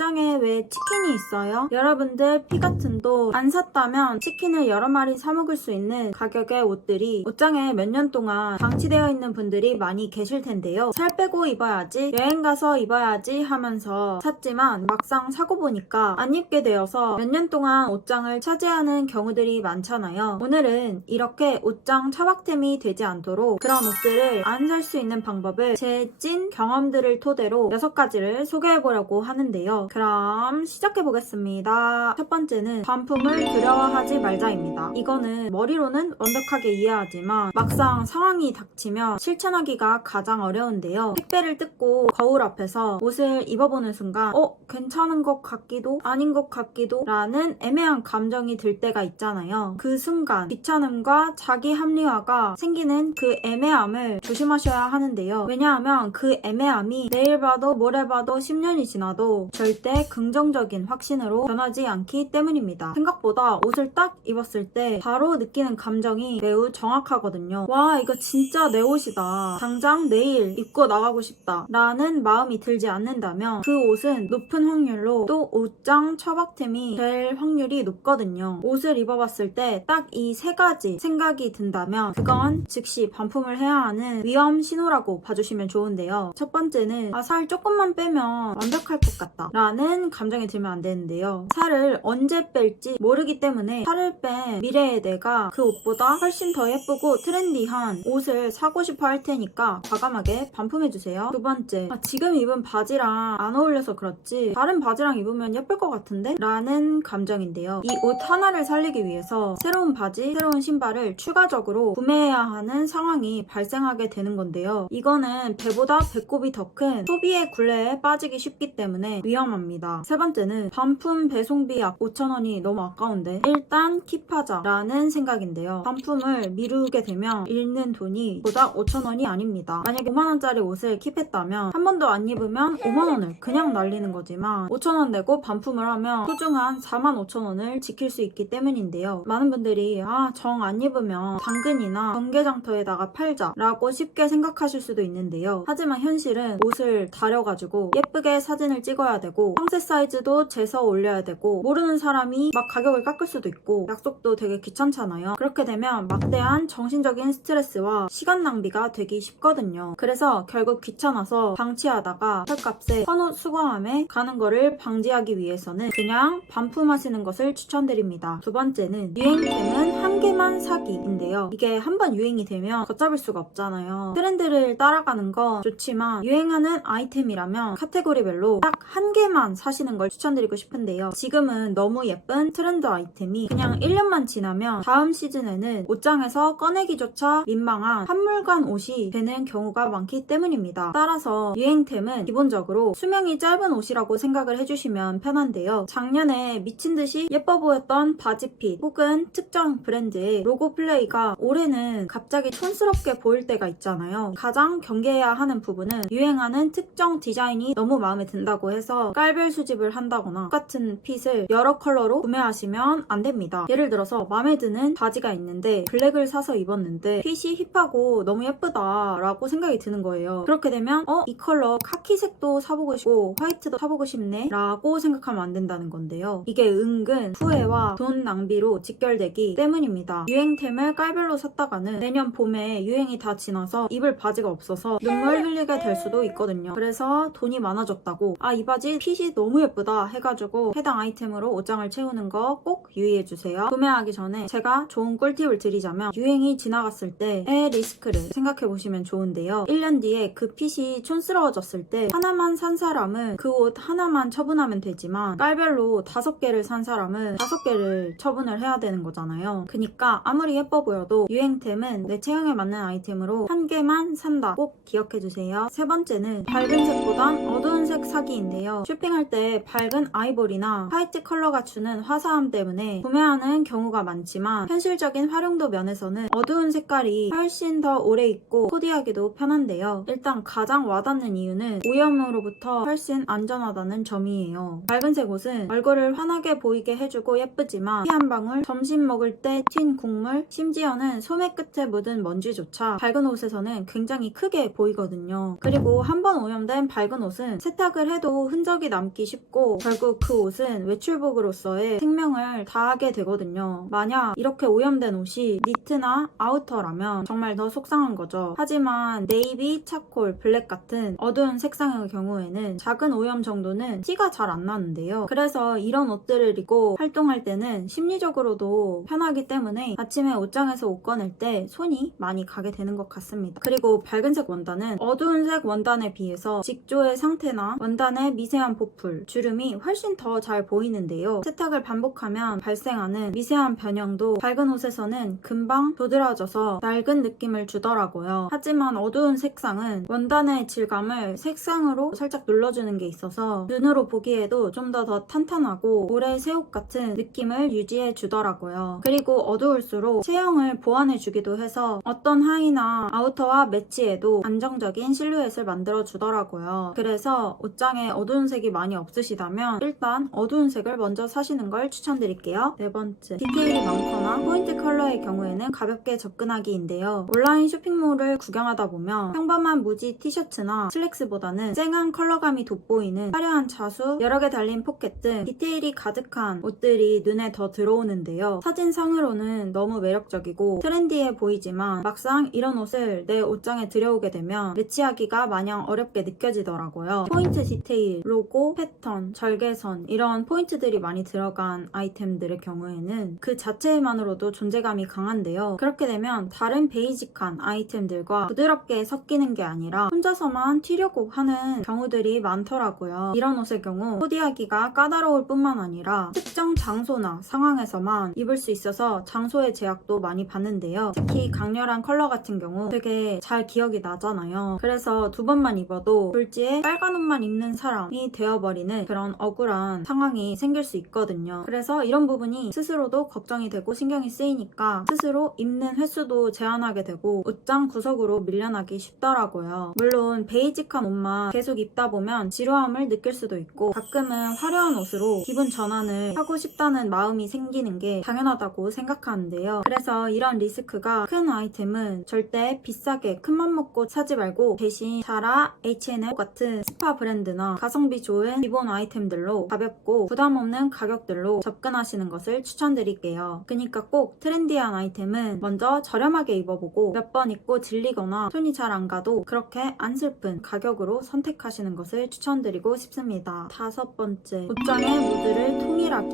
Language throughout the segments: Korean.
옷장에 왜 치킨이 있어요? 여러분들 피 같은 옷 안 샀다면 치킨을 여러 마리 사 먹을 수 있는 가격의 옷들이 옷장에 몇 년 동안 방치되어 있는 분들이 많이 계실 텐데요. 살 빼고 입어야지, 여행 가서 입어야지 하면서 샀지만 막상 사고 보니까 안 입게 되어서 몇 년 동안 옷장을 차지하는 경우들이 많잖아요. 오늘은 이렇게 옷장 처박템이 되지 않도록 그런 옷들을 안 살 수 있는 방법을 제 찐 경험들을 토대로 6가지를 소개해보려고 하는데요. 그럼 시작해보겠습니다. 첫 번째는 반품을 두려워하지 말자입니다. 이거는 머리로는 완벽하게 이해하지만 막상 상황이 닥치면 실천하기가 가장 어려운데요. 택배를 뜯고 거울 앞에서 옷을 입어보는 순간 괜찮은 것 같기도 아닌 것 같기도 라는 애매한 감정이 들 때가 있잖아요. 그 순간 귀찮음과 자기 합리화가 생기는 그 애매함을 조심하셔야 하는데요. 왜냐하면 그 애매함이 내일 봐도 모레 봐도 10년이 지나도 절대 긍정적인 확신으로 변하지 않기 때문입니다. 생각보다 옷을 딱 입었을 때 바로 느끼는 감정이 매우 정확하거든요. 와, 이거 진짜 내 옷이다. 당장 내일 입고 나가고 싶다 라는 마음이 들지 않는다면 그 옷은 높은 확률로 또 옷장 처박템이 될 확률이 높거든요. 옷을 입어봤을 때 딱 이 3가지 생각이 든다면 그건 즉시 반품을 해야 하는 위험 신호라고 봐주시면 좋은데요. 첫 번째는 살 조금만 빼면 완벽할 것 같다 라는 감정이 들면 안 되는데요. 살을 언제 뺄지 모르기 때문에 살을 뺀 미래의 내가 그 옷보다 훨씬 더 예쁘고 트렌디한 옷을 사고 싶어 할 테니까 과감하게 반품해주세요. 두 번째, 지금 입은 바지랑 안 어울려서 그렇지 다른 바지랑 입으면 예쁠 것 같은데? 라는 감정인데요. 이 옷 하나를 살리기 위해서 새로운 바지, 새로운 신발을 추가적으로 구매해야 하는 상황이 발생하게 되는 건데요. 이거는 배보다 배꼽이 더 큰 소비의 굴레에 빠지기 쉽기 때문에 위험합니다. 세 번째는 반품 배송비 약 5,000원이 너무 아까운데 일단 킵하자 라는 생각인데요. 반품을 미루게 되면 잃는 돈이 보다 5,000원이 아닙니다. 만약에 5만원짜리 옷을 킵했다면 한 번도 안 입으면 5만원을 그냥 날리는 거지만 5,000원 내고 반품을 하면 소중한 45,000원을 지킬 수 있기 때문인데요. 많은 분들이 정 안 입으면 당근이나 전개장터에다가 팔자 라고 쉽게 생각하실 수도 있는데요. 하지만 현실은 옷을 다려가지고 예쁘게 사진을 찍어야 되고 상세 사이즈도 재서 올려야 되고 모르는 사람이 막 가격을 깎을 수도 있고 약속도 되게 귀찮잖아요. 그렇게 되면 막대한 정신적인 스트레스와 시간 낭비가 되기 쉽거든요. 그래서 결국 귀찮아서 방치하다가 헐값에 헌옷 수거함에 가는 거를 방지하기 위해서는 그냥 반품하시는 것을 추천드립니다. 두 번째는 유행템은 한 개만 사기인데요. 이게 한번 유행이 되면 걷잡을 수가 없잖아요. 트렌드를 따라가는 건 좋지만 유행하는 아이템이라면 카테고리별로 딱 한 개만 사시는 걸 추천드리고 싶은데요. 지금은 너무 예쁜 트렌드 아이템이 그냥 1년만 지나면 다음 시즌에는 옷장에서 꺼내기조차 민망한 한물간 옷이 되는 경우가 많기 때문입니다. 따라서 유행템은 기본적으로 수명이 짧은 옷이라고 생각을 해주시면 편한데요. 작년에 미친듯이 예뻐 보였던 바지핏 혹은 특정 브랜드의 로고 플레이가 올해는 갑자기 촌스럽게 보일 때가 있잖아요. 가장 경계해야 하는 부분은 유행하는 특정 디자인이 너무 마음에 든다고 해서 깔별 수집을 한다거나 똑같은 핏을 여러 컬러로 구매하시면 안 됩니다. 예를 들어서 마음에 드는 바지가 있는데 블랙을 사서 입었는데 핏이 힙하고 너무 예쁘다 라고 생각이 드는 거예요. 그렇게 되면 이 컬러 카키색도 사보고 싶고 화이트도 사보고 싶네 라고 생각하면 안 된다는 건데요. 이게 은근 후회와 돈 낭비로 직결되기 때문입니다. 유행템을 깔별로 샀다가는 내년 봄에 유행이 다 지나서 입을 바지가 없어서 눈물 흘리게 될 수도 있거든요. 그래서 돈이 많아졌다고 이 바지 핏이 너무 예쁘다 해가지고 해당 아이템으로 옷장을 채우는 거 꼭 유의해주세요. 구매하기 전에 제가 좋은 꿀팁을 드리자면 유행이 지나갔을 때의 리스크를 생각해보시면 좋은데요. 1년 뒤에 그 핏이 촌스러워졌을 때 하나만 산 사람은 그 옷 하나만 처분하면 되지만 깔별로 5개를 산 사람은 5개를 처분을 해야 되는 거잖아요. 그니까 아무리 예뻐 보여도 유행템은 내 체형에 맞는 아이템으로 한 개만 산다 꼭 기억해주세요. 세 번째는 밝은 색보단 어두운 색 사기인데요. 쇼핑할 때 밝은 아이보리나 화이트 컬러가 주는 화사함 때문에 구매하는 경우가 많지만 현실적인 활용도 면에서는 어두운 색깔이 훨씬 더 오래 입고 코디하기도 편한데요. 일단 가장 와닿는 이유는 오염으로부터 훨씬 안전하다는 점이에요. 밝은색 옷은 얼굴을 환하게 보이게 해주고 예쁘지만 피 한 방울, 점심 먹을 때 튄 국물, 심지어는 소매 끝에 묻은 먼지조차 밝은 옷에서는 굉장히 크게 보이거든요. 그리고 한번 오염된 밝은 옷은 세탁을 해도 흔적이 남기 쉽고 결국 그 옷은 외출복으로서의 생명을 다하게 되거든요. 만약 이렇게 오염된 옷이 니트나 아우터라면 정말 더 속상한 거죠. 하지만 네이비, 차콜, 블랙 같은 어두운 색상의 경우에는 작은 오염 정도는 티가 잘 안 나는데요. 그래서 이런 옷들을 입고 활동할 때는 심리적으로도 편하기 때문에 아침에 옷장에서 옷 꺼낼 때 손이 많이 가게 되는 것 같습니다. 그리고 밝은색 원단은 어두운 색 원단에 비해서 직조의 상태나 원단의 미세한 보풀, 주름이 훨씬 더 잘 보이는데요. 세탁을 반복하면 발생하는 미세한 변형도 밝은 옷에서는 금방 도드라져서 낡은 느낌을 주더라고요. 하지만 어두운 색상은 원단의 질감을 색상으로 살짝 눌러주는 게 있어서 눈으로 보기에도 좀 더 탄탄하고 오래 새 옷 같은 느낌을 유지해 주더라고요. 그리고 어두울수록 체형을 보완해 주기도 해서 어떤 하의나 아우터와 매치해도 안정적인 실루엣을 만들어 주더라고요. 그래서 옷장에 어두운 색이 많이 없으시다면 일단 어두운 색을 먼저 사시는 걸 추천드릴게요. 네 번째, 디테일이 많거나 포인트 컬러의 경우에는 가볍게 접근하기인데요. 온라인 쇼핑몰을 구경하다 보면 평범한 무지 티셔츠나 슬랙스보다는 쨍한 컬러감이 돋보이는 화려한 자수, 여러 개 달린 포켓 등 디테일이 가득한 옷들이 눈에 더 들어오는데요. 사진상으로는 너무 매력적이고 트렌디해 보이지만 막상 이런 옷을 내 옷장에 들여오게 되면 매치하기가 마냥 어렵게 느껴지더라고요. 포인트 디테일, 로고, 패턴, 절개선 이런 포인트들이 많이 들어간 아이템들의 경우에는 그 자체만으로도 존재감이 강한데요. 그렇게 되면 다른 베이직한 아이템들과 부드럽게 섞이는 게 아니라 혼자서만 튀려고 하는 경우들이 많더라고요. 이런 옷의 경우 코디하기가 까다로울 뿐만 아니라 특정 장소나 상황에서만 입을 수 있어서 장소의 제약도 많이 받는데요. 특히 강렬한 컬러 같은 경우 되게 잘 기억이 나잖아요. 그래서 두 번만 입어도 졸지에 빨간 옷만 입는 사람이 되어버리는 그런 억울한 상황이 생길 수 있거든요. 그래서 이런 부분이 스스로도 걱정이 되고 신경이 쓰이니까 스스로 입는 횟수도 제한하게 되고 옷장 구석으로 밀려나기 쉽더라고요. 물론 베이직한 옷만 계속 입다 보면 지루함을 느낄 수도 있고 가끔은 화려한 옷으로 기분 전환을 하고 싶다는 마음이 생기는 게 당연하다고 생각하는데요. 그래서 이런 리스크가 큰 아이템은 절대 비싸게 큰맘 먹고 사지 말고 대신 자라, H&M 같은 스파 브랜드나 가성비 좋은 기본 아이템들로 가볍고 부담 없는 가격들로 접근하시는 것을 추천드릴게요. 그러니까 꼭 트렌디한 아이템은 먼저 저렴하게 입어보고 몇 번 입고 질리거나 손이 잘 안 가도 그렇게 안 슬픈 가격으로 선택하시는 것을 추천드리고 싶습니다. 다섯 번째, 옷장의 무드를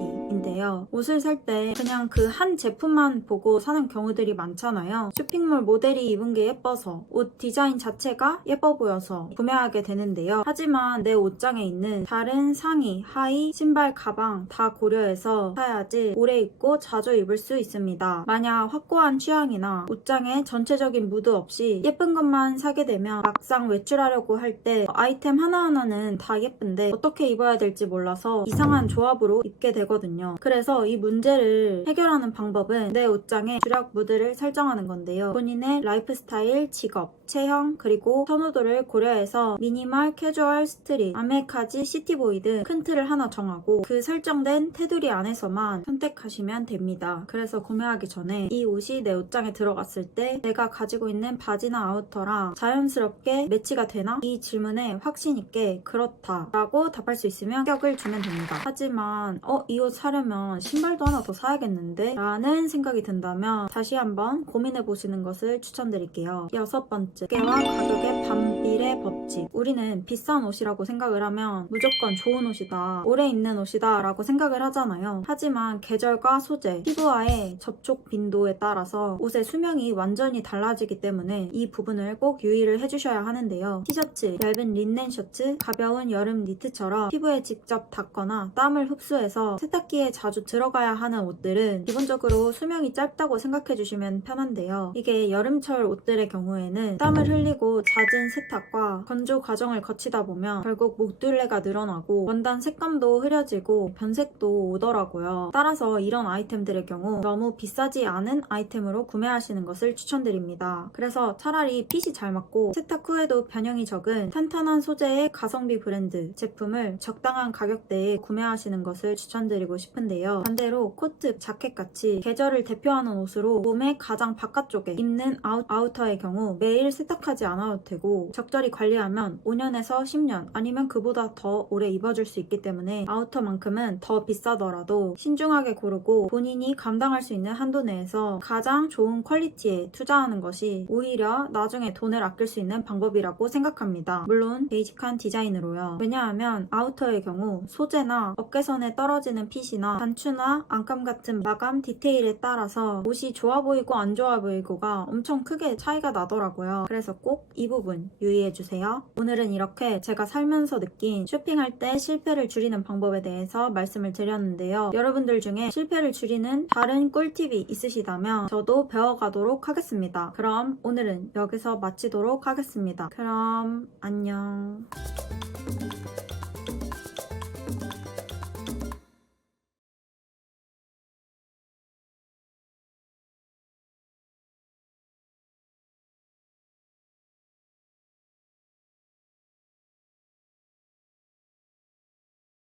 통일하기인데요. 옷을 살 때 그냥 그 한 제품만 보고 사는 경우들이 많잖아요. 쇼핑몰 모델이 입은 게 예뻐서 옷 디자인 자체가 예뻐 보여서 구매하게 되는데요. 하지만 내 옷장에 있는 다른 상의, 하의, 신발, 가방 다 고려해서 사야지 오래 입고 자주 입을 수 있습니다. 만약 확고한 취향이나 옷장에 전체적인 무드 없이 예쁜 것만 사게 되면 막상 외출하려고 할 때 아이템 하나하나는 다 예쁜데 어떻게 입어야 될지 몰라서 이상한 조합으로 입게 되거든요. 그래서 이 문제를 해결하는 방법은 내 옷장에 주력 무드를 설정하는 건데요. 본인의 라이프 스타일, 직업, 체형, 그리고 선호도를 고려해서 미니멀, 캐주얼, 스트릿, 아메카지, 시티보이 등 큰 틀을 하나 정하고 그 설정된 테두리 안에서만 선택하시면 됩니다. 그래서 구매하기 전에 이 옷이 내 옷장에 들어갔을 때 내가 가지고 있는 바지나 아우터랑 자연스럽게 매치가 되나? 이 질문에 확신 있게 그렇다 라고 답할 수 있으면 합격을 주면 됩니다. 하지만 이 옷 사려면 신발도 하나 더 사야겠는데? 라는 생각이 든다면 다시 한번 고민해보시는 것을 추천드릴게요. 여섯 번째, 두께와 가격의 반비례 법칙. 우리는 비싼 옷이라고 생각을 하면 무조건 좋은 옷이다, 오래 입는 옷이다 라고 생각을 하잖아요. 하지만 계절과 소재, 피부와의 접촉 빈도에 따라서 옷의 수명이 완전히 달라지기 때문에 이 부분을 꼭 유의를 해주셔야 하는데요. 티셔츠, 얇은 린넨 셔츠, 가벼운 여름 니트처럼 피부에 직접 닿거나 땀을 흡수해서 세탁기에 자주 들어가야 하는 옷들은 기본적으로 수명이 짧다고 생각해주시면 편한데요. 이게 여름철 옷들의 경우에는 땀을 흘리고 잦은 세탁과 건조 과정을 거치다 보면 결국 목둘레가 늘어나고 원단 색감도 흐려지고 변색도 오더라고요. 따라서 이런 아이템들의 경우 너무 비싸지 않은 아이템으로 구매하시는 것을 추천드립니다. 그래서 차라리 핏이 잘 맞고 세탁 후에도 변형이 적은 탄탄한 소재의 가성비 브랜드 제품을 적당한 가격대에 구매하시는 것을 추천드리고 싶은데요. 반대로 코트, 자켓같이 계절을 대표하는 옷으로 몸의 가장 바깥쪽에 입는 아우터의 경우 매일 세탁하지 않아도 되고 적절히 관리하면 5년에서 10년 아니면 그보다 더 오래 입어줄 수 있기 때문에 아우터만큼은 더 비싸더라도 신중하게 고르고 본인이 감당할 수 있는 한도 내에서 가장 좋은 퀄리티에 투자하는 것이 오히려 나중에 돈을 아낄 수 있는 방법이라고 생각합니다. 물론 베이직한 디자인으로요. 왜냐하면 아우터의 경우 소재나 어깨선에 떨어지는 핏이나 단추나 안감 같은 마감 디테일에 따라서 옷이 좋아 보이고 안 좋아 보이고가 엄청 크게 차이가 나더라고요. 그래서 꼭 이 부분 유의해주세요. 오늘은 이렇게 제가 살면서 느낀 쇼핑할 때 실패를 줄이는 방법에 대해서 말씀을 드렸는데요. 여러분들 중에 실패를 줄이는 다른 꿀팁이 있으시다면 저도 배워가도록 하겠습니다. 그럼 오늘은 여기서 마치도록 하겠습니다. 그럼 안녕.